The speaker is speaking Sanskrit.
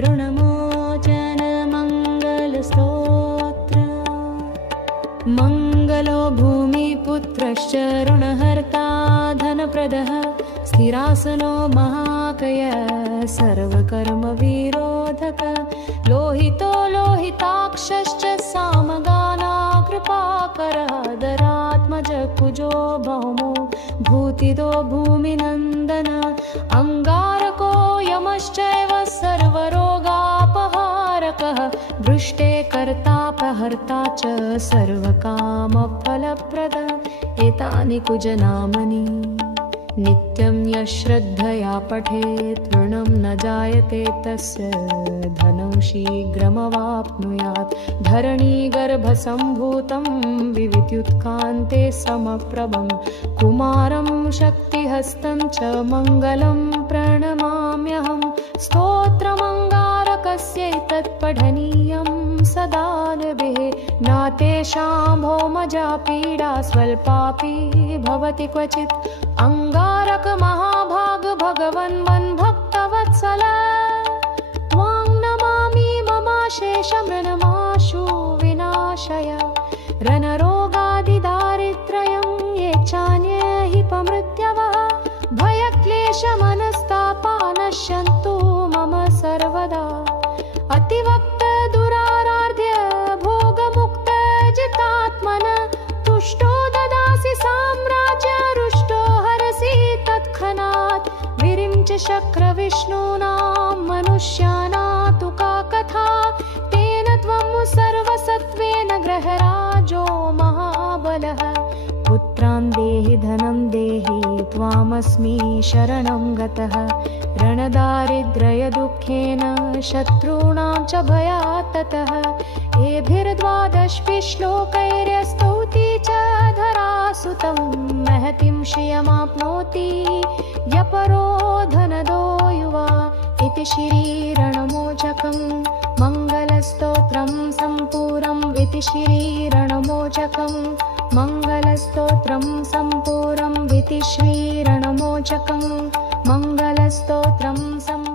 ऋणमोचन मङ्गलस्तोत्र। मङ्गलो भूमिपुत्रश्च ऋणहर्ता धनप्रदः स्थिरासनो महाकय सर्वकर्मविरोधक। लोहितो लोहिताक्षश्च सामगाना कृपाकरः दरात्मज कुजो भौमो भूतिदो भूमिनन्दन। अङ्गारको यमश्चैव सर्वरोगापहारकः दृष्टे कर्तापहर्ता च सर्वकामफलप्रद। एतानि कुजनामनि नित्यं यः श्रद्धया पठेत् ऋणं न जायते तस्य धनं शीघ्रमवाप्नुयात्। धरणीगर्भसम्भूतं विविद्युत्कान्ते समप्रभं कुमारं शक्तिहस्तं च मङ्गलं प्रणमाम्यहं। स्तोत्रमङ्गारकस्यैतत् पठनीयं सदा नभिः नातेषां भौमजा पीडा स्वल्पापि भवति क्वचित्। अङ्गारक महाभाग भगवन् मन्भक्तवत्सल त्वां नमामि ममाशेषमृणमाशु विनाशय। रणरोगादिदारिद्र्यं ये चान्ये हि पमृत्यवः भयक्लेशमनस्तापा नश्यन्तु मम सर्वदा। अतिवक्त दुराराध्य भोगमुक्त जितात्मन तुष्टो ददासि साम्राज्य रुष्टो हरसि तत्क्षणात्। विरिञ्च शक्रविष्णूनां मनुष्याणां तु का कथा तेन त्वं सर्वसत्त्वेन ग्रहराजो महाबलः। पुत्रान् देहि धनं देहि त्वामस्मि शरणं गतः। रणदारिद्र्यदुःखेन शत्रूणां च भयात् ततः। एभिर्द्वादशभिः श्लोकैर्यस्तौति च धरासुतं महतीं श्रियमाप्नोति यपरो धनदो युवा। इति श्रीरणमोचकं मङ्गलस्तोत्रं सम्पूर्णम्। इति श्रीरणमोचकं मङ्गलस्तोत्रं सम्पूर्णम्। इति श्रीरणमोचकं मङ्गलस्तोत्रं सम्पूर्णम्।